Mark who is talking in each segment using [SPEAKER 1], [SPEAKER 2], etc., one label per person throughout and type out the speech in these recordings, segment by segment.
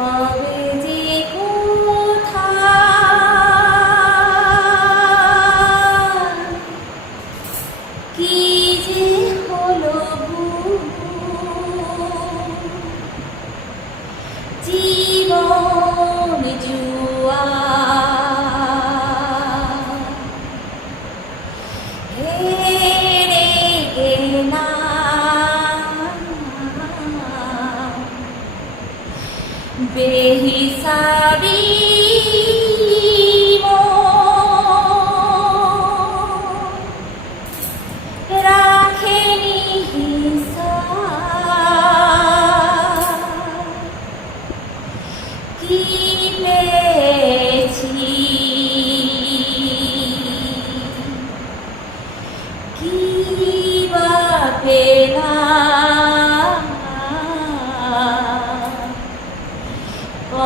[SPEAKER 1] কবে যে কি যে হলো জীবন জুয়া। হেরে গেলাম বেহিসাবি রাখেনি কি পেয়েছি কি বা পেলাম।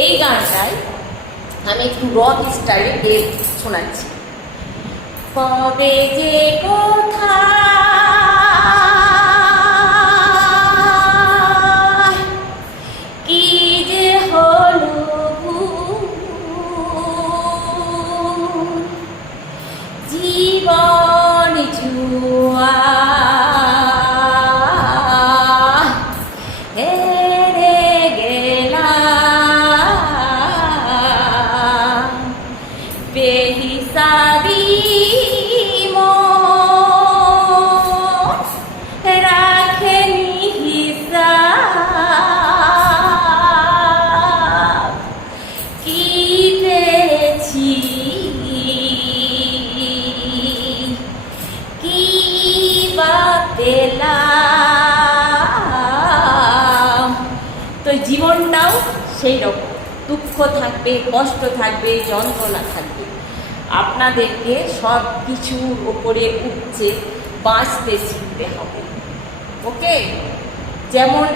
[SPEAKER 1] এই গানটায় আমি একটু রক স্টাইলে শোনাচ্ছি। কবে যে কোথায় সেই রকম। দুঃখ থাকবে, কষ্ট থাকবে, যন্ত্রণা থাকবে। আপনাদেরকে সব কিছুর ওপরে উঠছে বাঁচতে শিখতে হবে। ওকে? যেমন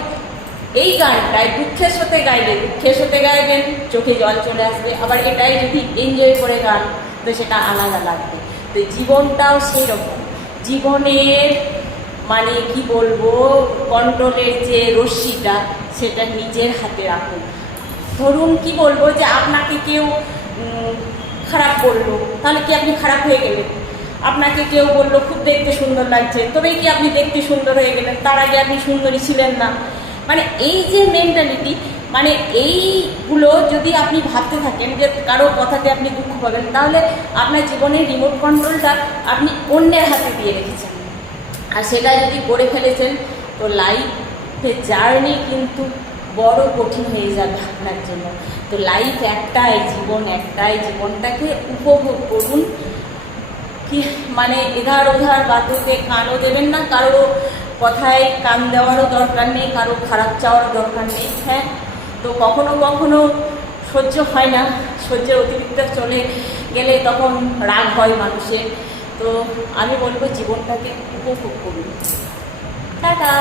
[SPEAKER 1] এই গানটায় দুঃখের সাথে গাইলে দুঃখের সাথে গাইবেন, চোখে জল চলে আসবে। আবার এটাই যদি এনজয় করে গান, তো সেটা আলাদা লাগবে। তো জীবনটাও সেই রকম জীবনের মানে কি বলব কন্ট্রোলের যে রশ্মিটা, সেটা নিজের হাতে রাখুন। ধরুন কি বলব যে আপনাকে কেউ খারাপ বলল, তাহলে কি আপনি খারাপ হয়ে গেলেন? আপনাকে কেউ বলল, খুব দেখতে সুন্দর লাগছে। তবেই কি আপনি দেখতে সুন্দর হয়ে গেলেন? তার আগে আপনি সুন্দরী ছিলেন না। মানে এই যে মেন্টালিটি মানে এইগুলো যদি আপনি ভাবতে থাকেন যে কারও কথাতে আপনি দুঃখ পাবেন, তাহলে আপনার জীবনের রিমোট কন্ট্রোলটা আপনি অন্যের হাতে দিয়ে রেখেছেন। আর সেটা যদি করে ফেলেছেন, তো লাইফের জার্নি কিন্তু বড় কঠিন হয়ে যাবে আপনার জন্য। তো লাইফ একটাই, জীবন একটাই, জীবনটাকে উপভোগ করুন। কি মানে এধার ওধার বাতুতে কানও দেবেন না, কারও কথায় কান দেওয়ারও দরকার নেই, কারও খারাপ চাওয়ারও দরকার নেই হ্যাঁ? তো কখনো কখনো সহ্য হয় না, সহ্যের অতিরিক্ত চলে গেলে তখন রাগ হয় মানুষের। তো আমি বলব জীবনটাকে উপভোগ করুন। টাটা!